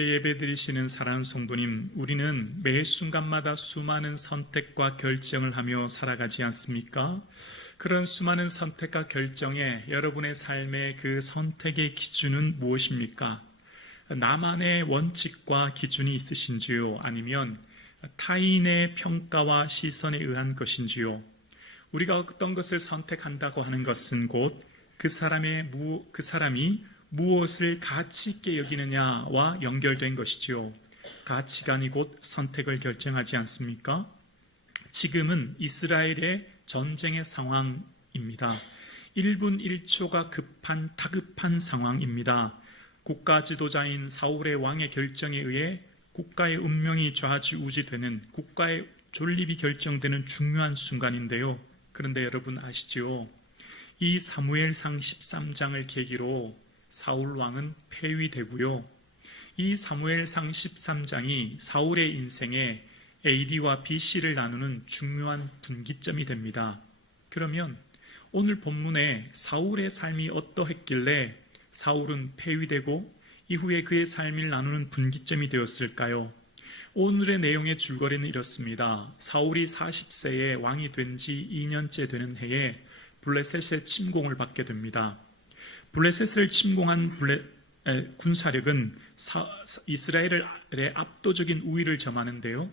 함께 예배드리시는 사랑하는 성도님, 우리는 매 순간마다 수많은 선택과 결정을 하며 살아가지 않습니까? 그런 수많은 선택과 결정에 여러분의 삶의 그 선택의 기준은 무엇입니까? 나만의 원칙과 기준이 있으신지요? 아니면 타인의 평가와 시선에 의한 것인지요? 우리가 어떤 것을 선택한다고 하는 것은 곧 그 사람이 무엇을 가치 있게 여기느냐와 연결된 것이지요. 가치관이 곧 선택을 결정하지 않습니까? 지금은 이스라엘의 전쟁의 상황입니다. 1분 1초가 다급한 상황입니다. 국가 지도자인 사울의 왕의 결정에 의해 국가의 운명이 좌지우지되는, 국가의 존립이 결정되는 중요한 순간인데요. 그런데 여러분 아시죠? 이 사무엘상 13장을 계기로 사울 왕은 폐위되고요. 이 사무엘상 13장이 사울의 인생에 AD와 BC를 나누는 중요한 분기점이 됩니다. 그러면 오늘 본문에 사울의 삶이 어떠했길래 사울은 폐위되고 이후에 그의 삶을 나누는 분기점이 되었을까요? 오늘의 내용의 줄거리는 이렇습니다. 사울이 40세에 왕이 된 지 2년째 되는 해에 블레셋의 침공을 받게 됩니다. 블레셋을 침공한 군사력은 이스라엘의 압도적인 우위를 점하는데요.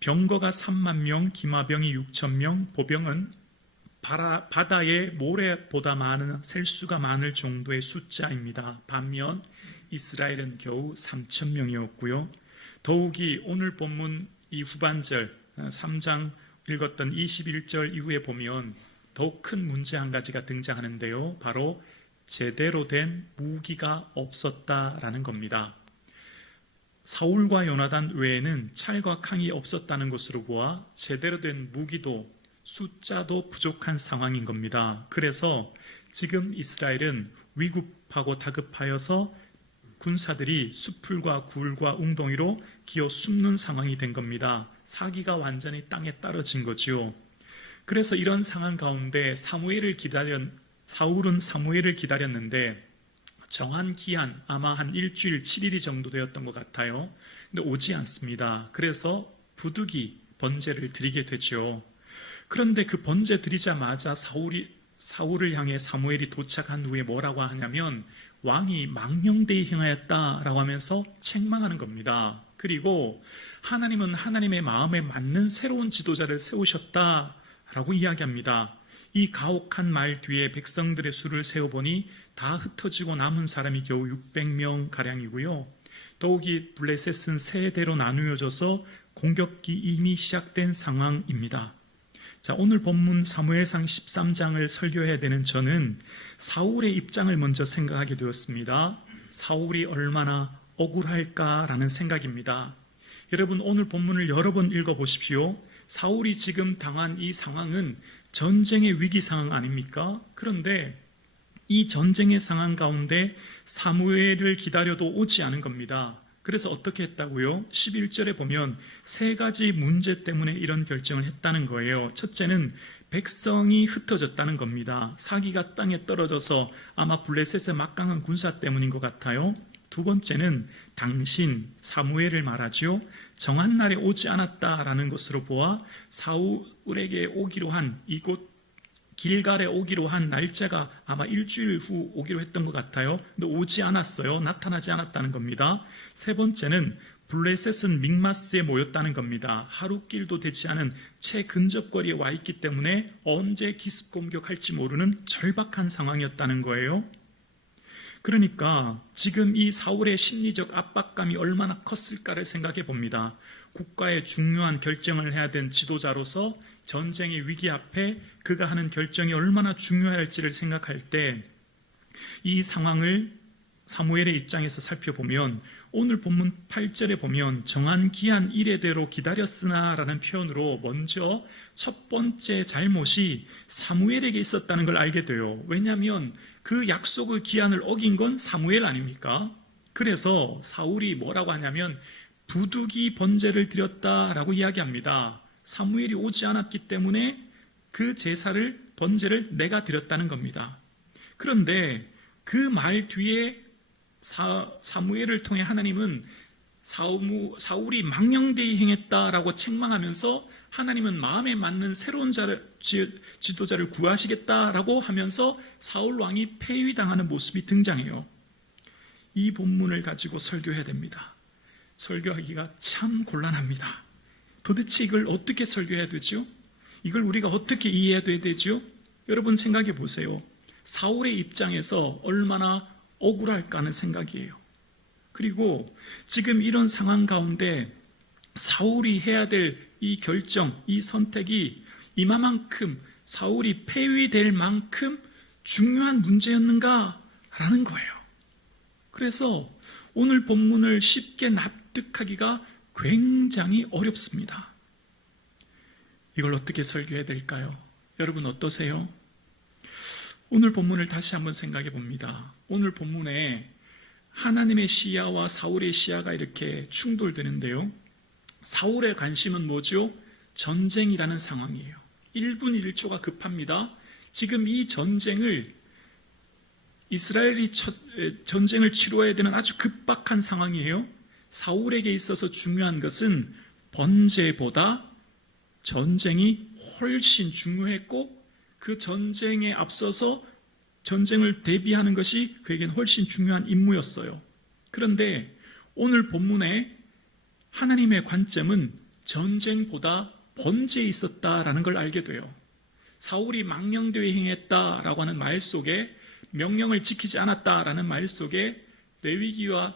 병거가 3만 명, 기마병이 6천 명, 보병은 바다의 모래보다 셀 수가 많을 정도의 숫자입니다. 반면 이스라엘은 겨우 3천 명이었고요. 더욱이 오늘 본문 이 후반절 3장 읽었던 21절 이후에 보면 더욱 큰 문제 한 가지가 등장하는데요. 바로 제대로 된 무기가 없었다라는 겁니다. 사울과 요나단 외에는 찰과 칸이 없었다는 것으로 보아 제대로 된 무기도 숫자도 부족한 상황인 겁니다. 그래서 지금 이스라엘은 위급하고 다급하여서 군사들이 수풀과 굴과 웅덩이로 기어 숨는 상황이 된 겁니다. 사기가 완전히 땅에 떨어진 거지요. 그래서 이런 상황 가운데 사울은 사무엘을 기다렸는데 정한 기한 아마 한 일주일 7일이 정도 되었던 것 같아요. 근데 오지 않습니다. 그래서 부득이 번제를 드리게 되죠. 그런데 그 번제 드리자마자 사울을 향해 사무엘이 도착한 후에 뭐라고 하냐면 왕이 망령되이 행하였다라고 하면서 책망하는 겁니다. 그리고 하나님은 하나님의 마음에 맞는 새로운 지도자를 세우셨다라고 이야기합니다. 이 가혹한 말 뒤에 백성들의 수를 세어보니 다 흩어지고 남은 사람이 겨우 600명 가량이고요. 더욱이 블레셋은 세 대로 나누어져서 공격이 이미 시작된 상황입니다. 자, 오늘 본문 사무엘상 13장을 설교해야 되는 저는 사울의 입장을 먼저 생각하게 되었습니다. 사울이 얼마나 억울할까라는 생각입니다. 여러분 오늘 본문을 여러 번 읽어보십시오. 사울이 지금 당한 이 상황은 전쟁의 위기 상황 아닙니까? 그런데 이 전쟁의 상황 가운데 사무엘을 기다려도 오지 않은 겁니다. 그래서 어떻게 했다고요? 11절에 보면 세 가지 문제 때문에 이런 결정을 했다는 거예요. 첫째는 백성이 흩어졌다는 겁니다. 사기가 땅에 떨어져서 아마 블레셋의 막강한 군사 때문인 것 같아요. 두 번째는 당신 사무엘을 말하죠. 정한 날에 오지 않았다라는 것으로 보아 사울에게 오기로 한 이곳 길갈에 오기로 한 날짜가 아마 일주일 후 오기로 했던 것 같아요. 근데 오지 않았어요. 나타나지 않았다는 겁니다. 세 번째는 블레셋은 믹마스에 모였다는 겁니다. 하루길도 되지 않은 채 근접거리에 와 있기 때문에 언제 기습 공격할지 모르는 절박한 상황이었다는 거예요. 그러니까 지금 이 사울의 심리적 압박감이 얼마나 컸을까를 생각해 봅니다. 국가의 중요한 결정을 해야 된 지도자로서 전쟁의 위기 앞에 그가 하는 결정이 얼마나 중요할지를 생각할 때 이 상황을 사무엘의 입장에서 살펴보면 오늘 본문 8절에 보면 정한 기한 이래대로 기다렸으나 라는 표현으로 먼저 첫 번째 잘못이 사무엘에게 있었다는 걸 알게 돼요. 왜냐하면 그 약속의 기한을 어긴 건 사무엘 아닙니까? 그래서 사울이 뭐라고 하냐면 부득이 번제를 드렸다라고 이야기합니다. 사무엘이 오지 않았기 때문에 그 제사를 번제를 내가 드렸다는 겁니다. 그런데 그 말 뒤에 사무엘을 통해 하나님은 사울이 망령되이 행했다라고 책망하면서 하나님은 마음에 맞는 새로운 지도자를 구하시겠다라고 하면서 사울 왕이 폐위당하는 모습이 등장해요. 이 본문을 가지고 설교해야 됩니다. 설교하기가 참 곤란합니다. 도대체 이걸 어떻게 설교해야 되죠? 이걸 우리가 어떻게 이해해야 되죠? 여러분 생각해 보세요. 사울의 입장에서 얼마나 억울할까 하는 생각이에요. 그리고 지금 이런 상황 가운데 사울이 해야 될 이 결정, 이 선택이 이만큼 사울이 폐위될 만큼 중요한 문제였는가라는 거예요. 그래서 오늘 본문을 쉽게 납득하기가 굉장히 어렵습니다. 이걸 어떻게 설교해야 될까요? 여러분 어떠세요? 오늘 본문을 다시 한번 생각해 봅니다. 오늘 본문에 하나님의 시야와 사울의 시야가 이렇게 충돌되는데요. 사울의 관심은 뭐죠? 전쟁이라는 상황이에요. 1분 1초가 급합니다. 지금 이 전쟁을 이스라엘이 전쟁을 치러야 되는 아주 급박한 상황이에요. 사울에게 있어서 중요한 것은 번제보다 전쟁이 훨씬 중요했고 그 전쟁에 앞서서 전쟁을 대비하는 것이 그에게는 훨씬 중요한 임무였어요. 그런데 오늘 본문에 하나님의 관점은 전쟁보다 번제에 있었다라는 걸 알게 돼요. 사울이 망령되이 행했다라고 하는 말 속에 명령을 지키지 않았다라는 말 속에 레위기와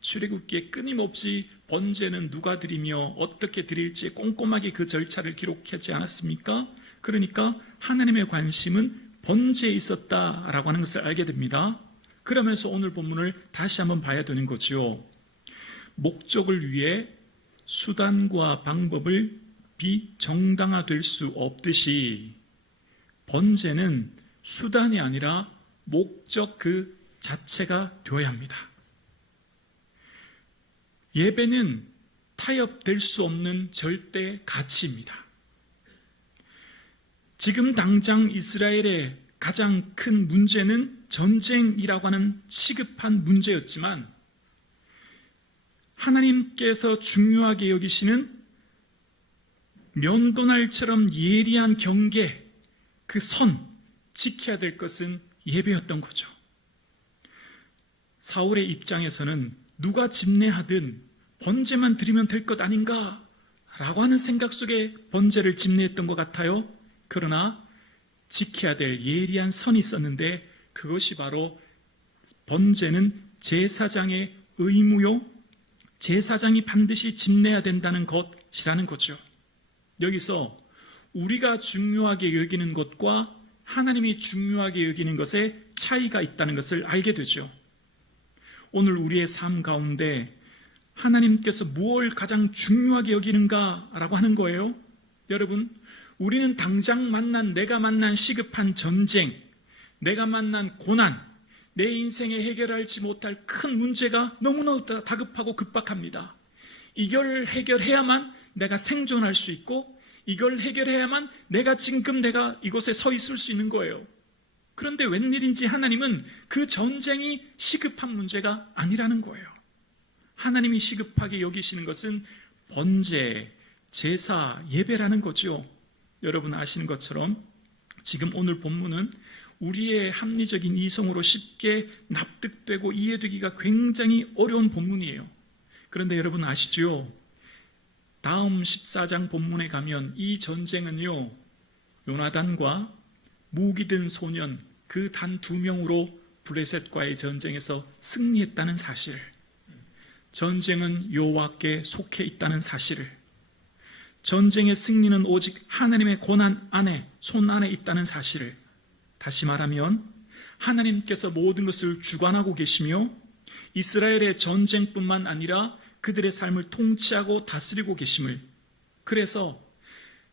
출애굽기에 끊임없이 번제는 누가 드리며 어떻게 드릴지 꼼꼼하게 그 절차를 기록하지 않았습니까? 그러니까 하나님의 관심은 번제에 있었다라고 하는 것을 알게 됩니다. 그러면서 오늘 본문을 다시 한번 봐야 되는 거죠. 목적을 위해 수단과 방법을 비정당화될 수 없듯이 번제는 수단이 아니라 목적 그 자체가 되어야 합니다. 예배는 타협될 수 없는 절대 가치입니다. 지금 당장 이스라엘의 가장 큰 문제는 전쟁이라고 하는 시급한 문제였지만 하나님께서 중요하게 여기시는 면도날처럼 예리한 경계, 그 선, 지켜야 될 것은 예배였던 거죠. 사울의 입장에서는 누가 집례하든 번제만 드리면 될 것 아닌가 라고 하는 생각 속에 번제를 집례했던 것 같아요. 그러나 지켜야 될 예리한 선이 있었는데 그것이 바로 번제는 제사장의 의무요, 제사장이 반드시 집례해야 된다는 것이라는 거죠. 여기서 우리가 중요하게 여기는 것과 하나님이 중요하게 여기는 것에 차이가 있다는 것을 알게 되죠. 오늘 우리의 삶 가운데 하나님께서 무엇을 가장 중요하게 여기는가라고 하는 거예요. 여러분, 우리는 당장 내가 만난 시급한 전쟁, 내가 만난 고난, 내 인생에 해결하지 못할 큰 문제가 너무나 다급하고 급박합니다. 이걸 해결해야만 내가 생존할 수 있고 이걸 해결해야만 내가 이곳에 서 있을 수 있는 거예요. 그런데 웬일인지 하나님은 그 전쟁이 시급한 문제가 아니라는 거예요. 하나님이 시급하게 여기시는 것은 번제, 제사, 예배라는 거죠. 여러분 아시는 것처럼 지금 오늘 본문은 우리의 합리적인 이성으로 쉽게 납득되고 이해되기가 굉장히 어려운 본문이에요. 그런데 여러분 아시죠? 다음 14장 본문에 가면 이 전쟁은요, 요나단과 무기 든 소년 그 단 2명으로 블레셋과의 전쟁에서 승리했다는 사실, 전쟁은 여호와께 속해 있다는 사실을, 전쟁의 승리는 오직 하나님의 권한 안에, 손 안에 있다는 사실을, 다시 말하면 하나님께서 모든 것을 주관하고 계시며 이스라엘의 전쟁뿐만 아니라 그들의 삶을 통치하고 다스리고 계심을, 그래서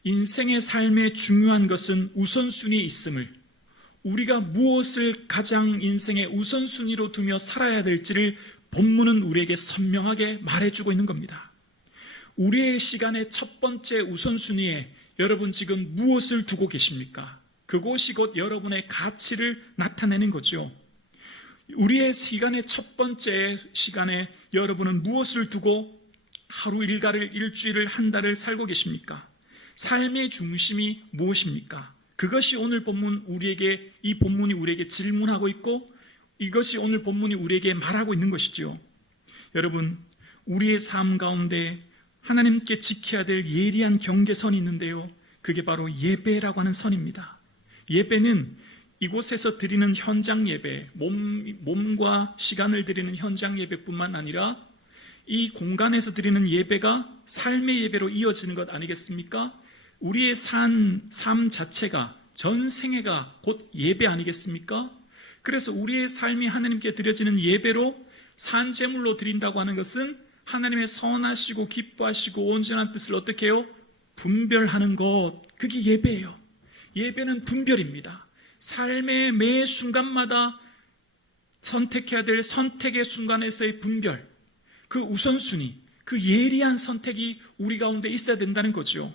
인생의 삶에 중요한 것은 우선순위에 있음을, 우리가 무엇을 가장 인생의 우선순위로 두며 살아야 될지를 본문은 우리에게 선명하게 말해주고 있는 겁니다. 우리의 시간의 첫 번째 우선순위에 여러분 지금 무엇을 두고 계십니까? 그것이 곧 여러분의 가치를 나타내는 거죠. 우리의 시간의 첫 번째 시간에 여러분은 무엇을 두고 하루 일과를, 일주일을, 한 달을 살고 계십니까? 삶의 중심이 무엇입니까? 그것이 오늘 본문 이 본문이 우리에게 질문하고 있고, 이것이 오늘 본문이 우리에게 말하고 있는 것이죠. 여러분, 우리의 삶 가운데 하나님께 지켜야 될 예리한 경계선이 있는데요. 그게 바로 예배라고 하는 선입니다. 예배는 이곳에서 드리는 현장 예배, 몸과 시간을 드리는 현장 예배뿐만 아니라 이 공간에서 드리는 예배가 삶의 예배로 이어지는 것 아니겠습니까? 우리의 삶 자체가, 전 생애가 곧 예배 아니겠습니까? 그래서 우리의 삶이 하나님께 드려지는 예배로 산제물로 드린다고 하는 것은 하나님의 선하시고 기뻐하시고 온전한 뜻을 어떻게 해요? 분별하는 것, 그게 예배예요. 예배는 분별입니다. 삶의 매 순간마다 선택해야 될 선택의 순간에서의 분별, 그 우선순위, 그 예리한 선택이 우리 가운데 있어야 된다는 거죠.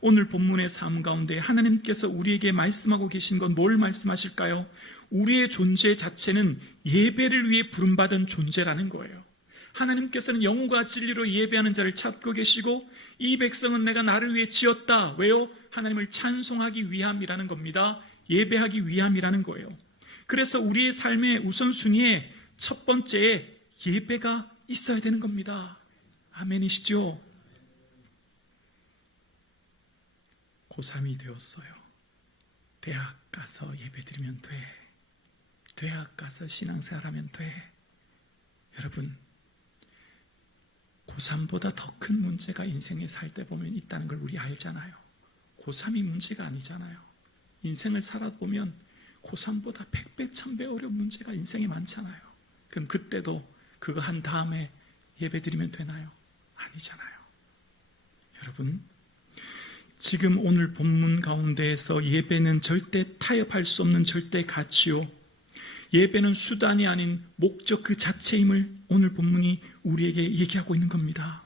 오늘 본문의 삶 가운데 하나님께서 우리에게 말씀하고 계신 건 뭘 말씀하실까요? 우리의 존재 자체는 예배를 위해 부름받은 존재라는 거예요. 하나님께서는 영과 진리로 예배하는 자를 찾고 계시고, 이 백성은 내가 나를 위해 지었다. 왜요? 하나님을 찬송하기 위함이라는 겁니다. 예배하기 위함이라는 거예요. 그래서 우리의 삶의 우선순위에 첫 번째에 예배가 있어야 되는 겁니다. 아멘이시죠? 고3이 되었어요. 대학 가서 예배 드리면 돼. 대학 가서 신앙생활하면 돼. 여러분, 고3보다 더 큰 문제가 인생에 살 때 보면 있다는 걸 우리 알잖아요. 고3이 문제가 아니잖아요. 인생을 살아보면 고3보다 100배, 1000배 어려운 문제가 인생에 많잖아요. 그럼 그때도 그거 한 다음에 예배 드리면 되나요? 아니잖아요. 여러분, 지금 오늘 본문 가운데에서 예배는 절대 타협할 수 없는 절대 가치요, 예배는 수단이 아닌 목적 그 자체임을 오늘 본문이 우리에게 얘기하고 있는 겁니다.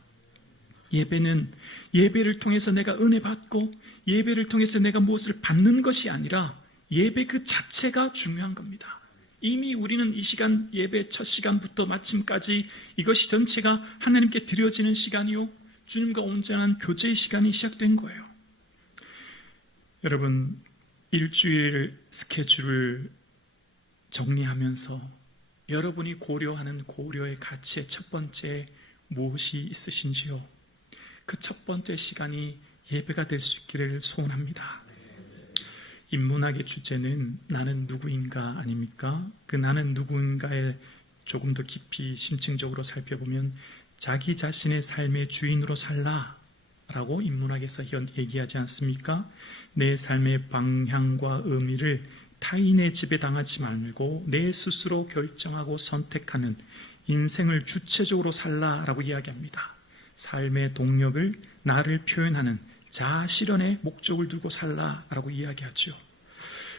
예배는 예배를 통해서 내가 은혜 받고 예배를 통해서 내가 무엇을 받는 것이 아니라 예배 그 자체가 중요한 겁니다. 이미 우리는 이 시간, 예배 첫 시간부터 마침까지 이것이 전체가 하나님께 드려지는 시간이요, 주님과 온전한 교제의 시간이 시작된 거예요. 여러분, 일주일 스케줄을 정리하면서 여러분이 고려하는 고려의 가치의 첫 번째 무엇이 있으신지요? 그 첫 번째 시간이 예배가 될 수 있기를 소원합니다. 인문학의 주제는 나는 누구인가 아닙니까? 그 나는 누구인가에 조금 더 깊이 심층적으로 살펴보면 자기 자신의 삶의 주인으로 살라 라고 인문학에서 얘기하지 않습니까? 내 삶의 방향과 의미를 타인의 지배당하지 말고 내 스스로 결정하고 선택하는 인생을 주체적으로 살라라고 이야기합니다. 삶의 동력을 나를 표현하는 자아실현의 목적을 두고 살라라고 이야기하죠.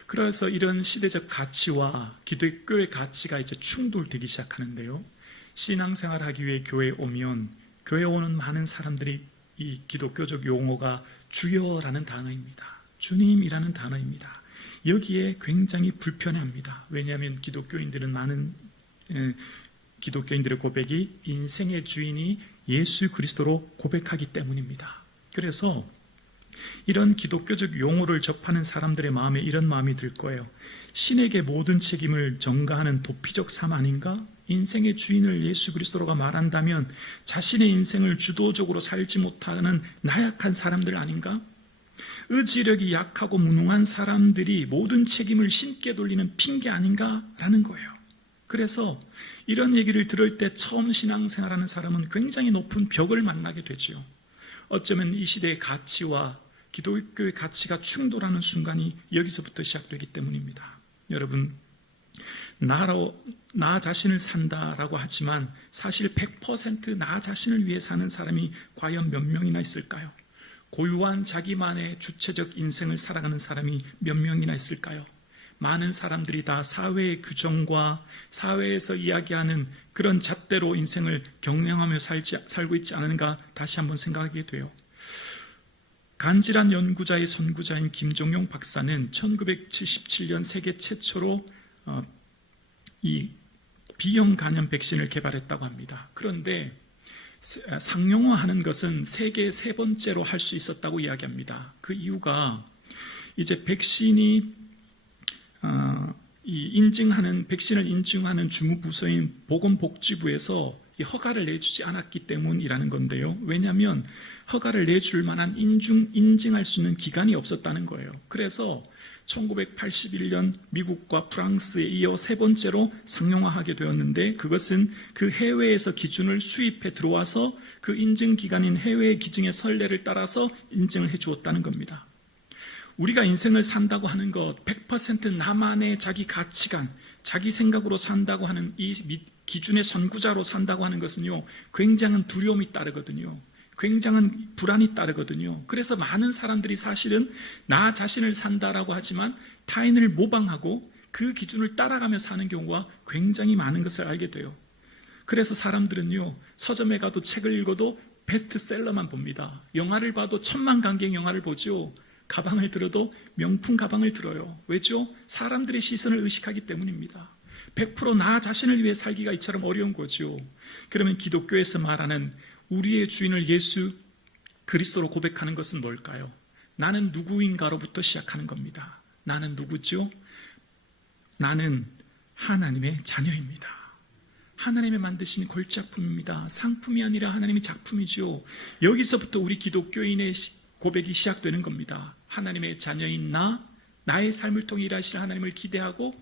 그래서 이런 시대적 가치와 기독교의 가치가 이제 충돌되기 시작하는데요. 신앙생활 하기 위해 교회에 오면 교회에 오는 많은 사람들이 이 기독교적 용어가 주여라는 단어입니다. 주님이라는 단어입니다. 여기에 굉장히 불편해합니다. 왜냐하면 기독교인들의 고백이 인생의 주인이 예수 그리스도로 고백하기 때문입니다. 그래서 이런 기독교적 용어를 접하는 사람들의 마음에 이런 마음이 들 거예요. 신에게 모든 책임을 전가하는 도피적 삶 아닌가? 인생의 주인을 예수 그리스도로가 말한다면 자신의 인생을 주도적으로 살지 못하는 나약한 사람들 아닌가? 의지력이 약하고 무능한 사람들이 모든 책임을 신께 돌리는 핑계 아닌가라는 거예요. 그래서 이런 얘기를 들을 때 처음 신앙생활하는 사람은 굉장히 높은 벽을 만나게 되죠. 어쩌면 이 시대의 가치와 기독교의 가치가 충돌하는 순간이 여기서부터 시작되기 때문입니다. 여러분, 나 자신을 산다라고 하지만 사실 100% 나 자신을 위해 사는 사람이 과연 몇 명이나 있을까요? 고유한 자기만의 주체적 인생을 살아가는 사람이 몇 명이나 있을까요? 많은 사람들이 다 사회의 규정과 사회에서 이야기하는 그런 잣대로 인생을 경영하며 살고 있지 않은가 다시 한번 생각하게 돼요. 간질한 연구자의 선구자인 김종용 박사는 1977년 세계 최초로 이 B형 간염 백신을 개발했다고 합니다. 그런데 상용화하는 것은 세계 3번째로 할 수 있었다고 이야기합니다. 그 이유가 이제 백신이 백신을 인증하는 주무부서인 보건복지부에서 허가를 내주지 않았기 때문이라는 건데요. 왜냐하면 허가를 내줄 만한 인증할 수 있는 기관이 없었다는 거예요. 그래서 1981년 미국과 프랑스에 이어 3번째로 상용화하게 되었는데, 그것은 그 해외에서 기준을 수입해 들어와서 그 인증기관인 해외의 기준의 선례를 따라서 인증을 해 주었다는 겁니다. 우리가 인생을 산다고 하는 것, 100% 나만의 자기 가치관, 자기 생각으로 산다고 하는 이 기준의 선구자로 산다고 하는 것은요, 굉장한 두려움이 따르거든요. 굉장한 불안이 따르거든요. 그래서 많은 사람들이 사실은 나 자신을 산다라고 하지만 타인을 모방하고 그 기준을 따라가며 사는 경우가 굉장히 많은 것을 알게 돼요. 그래서 사람들은요, 서점에 가도 책을 읽어도 베스트셀러만 봅니다. 영화를 봐도 1000만 관객 영화를 보죠. 가방을 들어도 명품 가방을 들어요. 왜죠? 사람들의 시선을 의식하기 때문입니다. 100% 나 자신을 위해 살기가 이처럼 어려운 거죠. 그러면 기독교에서 말하는 우리의 주인을 예수 그리스도로 고백하는 것은 뭘까요? 나는 누구인가로부터 시작하는 겁니다. 나는 누구죠? 나는 하나님의 자녀입니다. 하나님의 만드신 골작품입니다. 상품이 아니라 하나님의 작품이죠. 여기서부터 우리 기독교인의 고백이 시작되는 겁니다. 하나님의 자녀인 나의 삶을 통해 일하실 하나님을 기대하고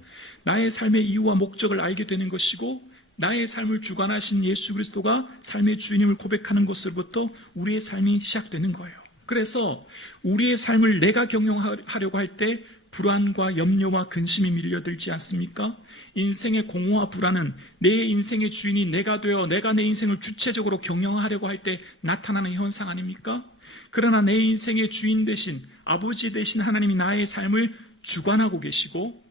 나의 삶의 이유와 목적을 알게 되는 것이고, 나의 삶을 주관하신 예수 그리스도가 삶의 주인임을 고백하는 것으로부터 우리의 삶이 시작되는 거예요. 그래서 우리의 삶을 내가 경영하려고 할 때 불안과 염려와 근심이 밀려들지 않습니까? 인생의 공허와 불안은 내 인생의 주인이 내가 되어 내가 내 인생을 주체적으로 경영하려고 할 때 나타나는 현상 아닙니까? 그러나 내 인생의 주인 되신 아버지 되신 하나님이 나의 삶을 주관하고 계시고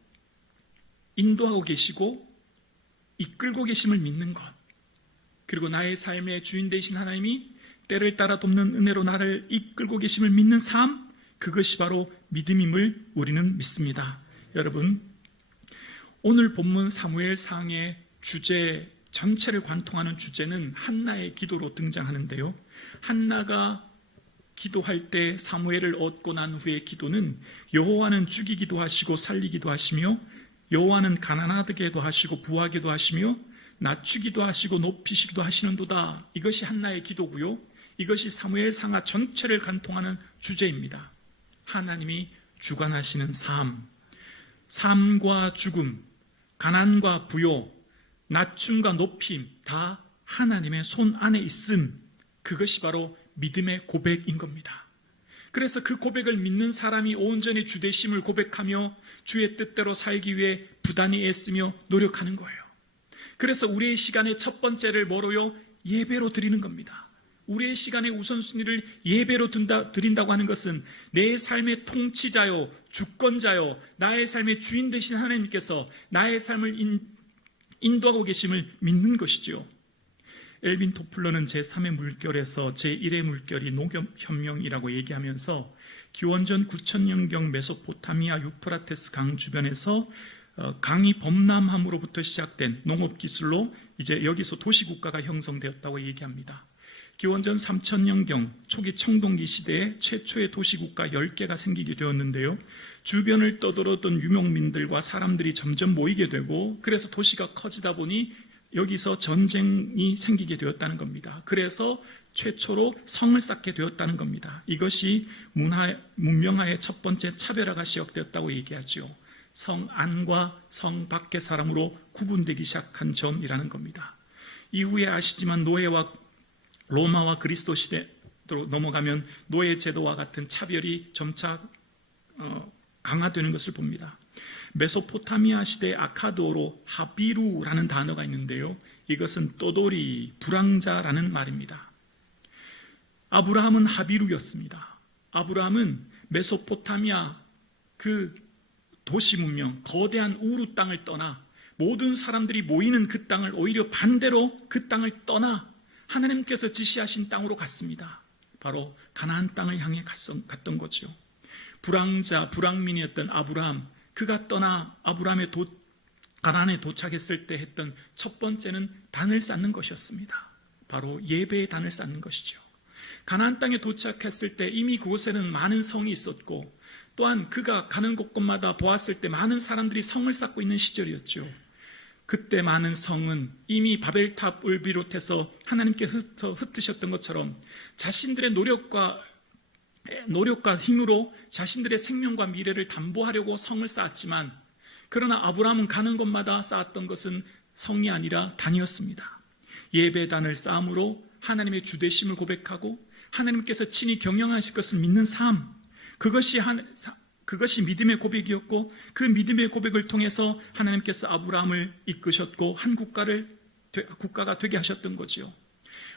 인도하고 계시고 이끌고 계심을 믿는 것, 그리고 나의 삶의 주인 되신 하나님이 때를 따라 돕는 은혜로 나를 이끌고 계심을 믿는 삶, 그것이 바로 믿음임을 우리는 믿습니다. 여러분, 오늘 본문 사무엘상의 주제 전체를 관통하는 주제는 한나의 기도로 등장하는데요. 한나가 기도할 때 사무엘을 얻고 난 후의 기도는 여호와는 죽이기도 하시고 살리기도 하시며 여호와는 가난하게도 하시고 부하게도 하시며 낮추기도 하시고 높이시기도 하시는도다. 이것이 한나의 기도고요. 이것이 사무엘상하 전체를 관통하는 주제입니다. 하나님이 주관하시는 삶과 죽음, 가난과 부요, 낮춤과 높임 다 하나님의 손 안에 있음, 그것이 바로 믿음의 고백인 겁니다. 그래서 그 고백을 믿는 사람이 온전히 주되심을 고백하며 주의 뜻대로 살기 위해 부단히 애쓰며 노력하는 거예요. 그래서 우리의 시간의 첫 번째를 뭐로요? 예배로 드리는 겁니다. 우리의 시간의 우선순위를 예배로 드린다고 하는 것은 내 삶의 통치자요, 주권자요, 나의 삶의 주인 되신 하나님께서 나의 삶을 인도하고 계심을 믿는 것이죠. 엘빈 토플러는 제3의 물결에서 제1의 물결이 농업혁명이라고 얘기하면서 기원전 9000년경 메소포타미아 유프라테스 강 주변에서 강이 범람함으로부터 시작된 농업기술로 이제 여기서 도시국가가 형성되었다고 얘기합니다. 기원전 3000년경 초기 청동기 시대에 최초의 도시국가 10개가 생기게 되었는데요. 주변을 떠돌았던 유목민들과 사람들이 점점 모이게 되고, 그래서 도시가 커지다 보니 여기서 전쟁이 생기게 되었다는 겁니다. 그래서 최초로 성을 쌓게 되었다는 겁니다. 이것이 문명화의 첫 번째 차별화가 시작되었다고 얘기하죠. 성 안과 성 밖의 사람으로 구분되기 시작한 점이라는 겁니다. 이후에 아시지만 노예와 로마와 그리스도 시대로 넘어가면 노예 제도와 같은 차별이 점차 강화되는 것을 봅니다. 메소포타미아 시대 아카드어로 하비루라는 단어가 있는데요. 이것은 떠돌이, 불황자라는 말입니다. 아브라함은 하비루였습니다. 아브라함은 메소포타미아 그 도시 문명, 거대한 우루 땅을 떠나 모든 사람들이 모이는 그 땅을 오히려 반대로 그 땅을 떠나 하나님께서 지시하신 땅으로 갔습니다. 바로 가나안 땅을 향해 갔던 거죠. 불황자, 불황민이었던 아브라함, 그가 떠나 아브라함의 가나안에 도착했을 때 했던 첫 번째는 단을 쌓는 것이었습니다. 바로 예배의 단을 쌓는 것이죠. 가나안 땅에 도착했을 때 이미 그곳에는 많은 성이 있었고, 또한 그가 가는 곳곳마다 보았을 때 많은 사람들이 성을 쌓고 있는 시절이었죠. 그때 많은 성은 이미 바벨탑을 비롯해서 하나님께 흩으셨던 것처럼 자신들의 노력과 힘으로 자신들의 생명과 미래를 담보하려고 성을 쌓았지만, 그러나 아브라함은 가는 곳마다 쌓았던 것은 성이 아니라 단이었습니다. 예배단을 쌓음으로 하나님의 주되심을 고백하고 하나님께서 친히 경영하실 것을 믿는 삶, 그것이 믿음의 고백이었고, 그 믿음의 고백을 통해서 하나님께서 아브라함을 이끄셨고 한 국가가 되게 하셨던 거지요.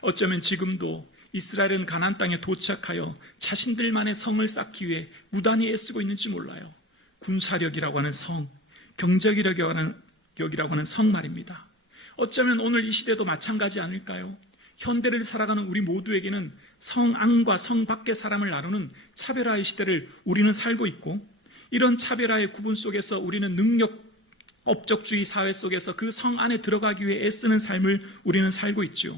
어쩌면 지금도 이스라엘은 가나안 땅에 도착하여 자신들만의 성을 쌓기 위해 무단히 애쓰고 있는지 몰라요. 군사력이라고 하는 성, 경제력이라고 하는 성 말입니다. 어쩌면 오늘 이 시대도 마찬가지 아닐까요? 현대를 살아가는 우리 모두에게는 성 안과 성 밖의 사람을 나누는 차별화의 시대를 우리는 살고 있고, 이런 차별화의 구분 속에서 우리는 능력 업적주의 사회 속에서 그 성 안에 들어가기 위해 애쓰는 삶을 우리는 살고 있죠.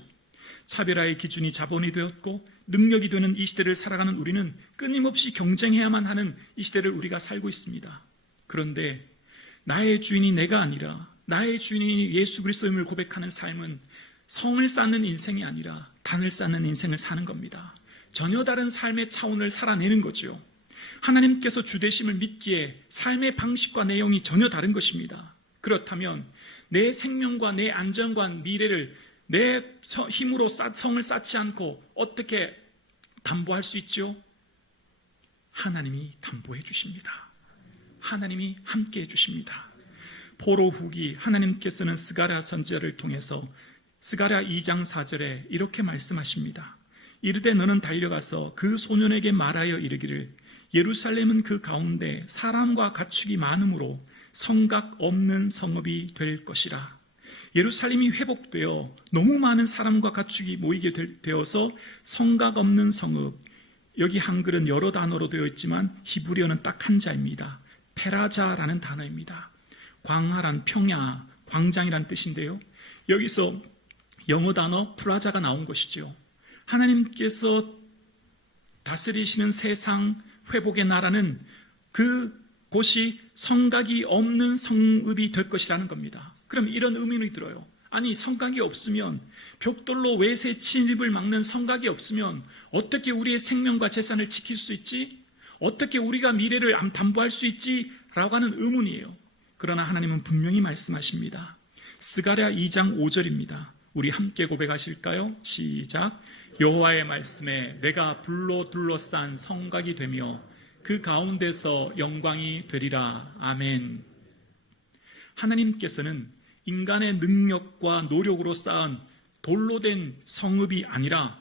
차별화의 기준이 자본이 되었고 능력이 되는 이 시대를 살아가는 우리는 끊임없이 경쟁해야만 하는 이 시대를 우리가 살고 있습니다. 그런데 나의 주인이 내가 아니라 나의 주인이 예수 그리스도임을 고백하는 삶은 성을 쌓는 인생이 아니라 단을 쌓는 인생을 사는 겁니다. 전혀 다른 삶의 차원을 살아내는 거죠. 하나님께서 주되심을 믿기에 삶의 방식과 내용이 전혀 다른 것입니다. 그렇다면 내 생명과 내 안전과 미래를 내 힘으로 성을 쌓지 않고 어떻게 담보할 수 있죠? 하나님이 담보해 주십니다. 하나님이 함께 해 주십니다. 포로 후기 하나님께서는 스가랴 선지자를 통해서 스가랴 2장 4절에 이렇게 말씀하십니다. 이르되 너는 달려가서 그 소년에게 말하여 이르기를 예루살렘은 그 가운데 사람과 가축이 많으므로 성각 없는 성읍이 될 것이라. 예루살렘이 회복되어 너무 많은 사람과 가축이 모이게 되어서 성각 없는 성읍, 여기 한글은 여러 단어로 되어 있지만 히브리어는 딱 한 자입니다. 페라자라는 단어입니다. 광활한 평야, 광장이란 뜻인데요. 여기서 영어 단어 프라자가 나온 것이죠. 하나님께서 다스리시는 세상 회복의 나라는 그곳이 성각이 없는 성읍이 될 것이라는 겁니다. 그럼 이런 의미는 들어요. 아니, 성각이 없으면, 벽돌로 외세 침입을 막는 성각이 없으면 어떻게 우리의 생명과 재산을 지킬 수 있지? 어떻게 우리가 미래를 담보할 수 있지? 라고 하는 의문이에요. 그러나 하나님은 분명히 말씀하십니다. 스가랴 2장 5절입니다. 우리 함께 고백하실까요? 시작. 여호와의 말씀에 내가 불로 둘러싼 성각이 되며 그 가운데서 영광이 되리라. 아멘. 하나님께서는 인간의 능력과 노력으로 쌓은 돌로 된 성읍이 아니라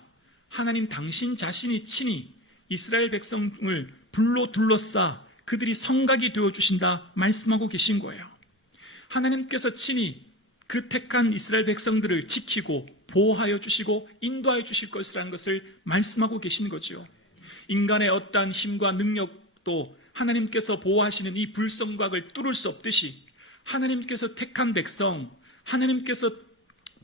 하나님 당신 자신이 친히 이스라엘 백성을 불로 둘러싸 그들이 성각이 되어주신다 말씀하고 계신 거예요. 하나님께서 친히 그 택한 이스라엘 백성들을 지키고 보호하여 주시고 인도하여 주실 것이라는 것을 말씀하고 계신 거죠. 인간의 어떠한 힘과 능력도 하나님께서 보호하시는 이 불성각을 뚫을 수 없듯이 하나님께서 택한 백성, 하나님께서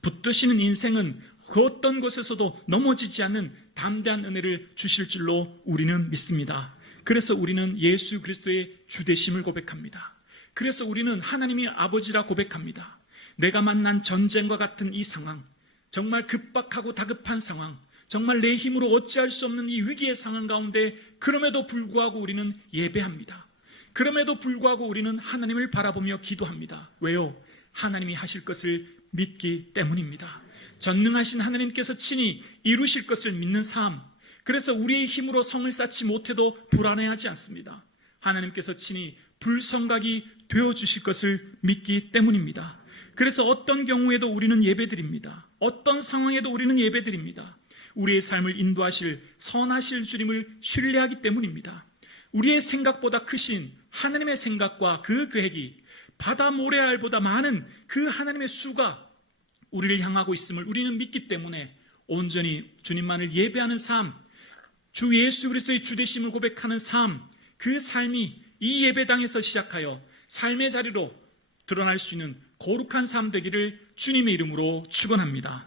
붙드시는 인생은 그 어떤 곳에서도 넘어지지 않는 담대한 은혜를 주실 줄로 우리는 믿습니다. 그래서 우리는 예수 그리스도의 주되심을 고백합니다. 그래서 우리는 하나님이 아버지라 고백합니다. 내가 만난 전쟁과 같은 이 상황, 정말 급박하고 다급한 상황, 정말 내 힘으로 어찌할 수 없는 이 위기의 상황 가운데 그럼에도 불구하고 우리는 예배합니다. 그럼에도 불구하고 우리는 하나님을 바라보며 기도합니다. 왜요? 하나님이 하실 것을 믿기 때문입니다. 전능하신 하나님께서 친히 이루실 것을 믿는 삶, 그래서 우리의 힘으로 성을 쌓지 못해도 불안해하지 않습니다. 하나님께서 친히 불성각이 되어주실 것을 믿기 때문입니다. 그래서 어떤 경우에도 우리는 예배드립니다. 어떤 상황에도 우리는 예배드립니다. 우리의 삶을 인도하실 선하실 주님을 신뢰하기 때문입니다. 우리의 생각보다 크신 하나님의 생각과 그 계획이 바다 모래알보다 많은 그 하나님의 수가 우리를 향하고 있음을 우리는 믿기 때문에 온전히 주님만을 예배하는 삶, 주 예수 그리스도의 주되심을 고백하는 삶, 그 삶이 이 예배당에서 시작하여 삶의 자리로 드러날 수 있는 거룩한 삶 되기를 주님의 이름으로 축원합니다.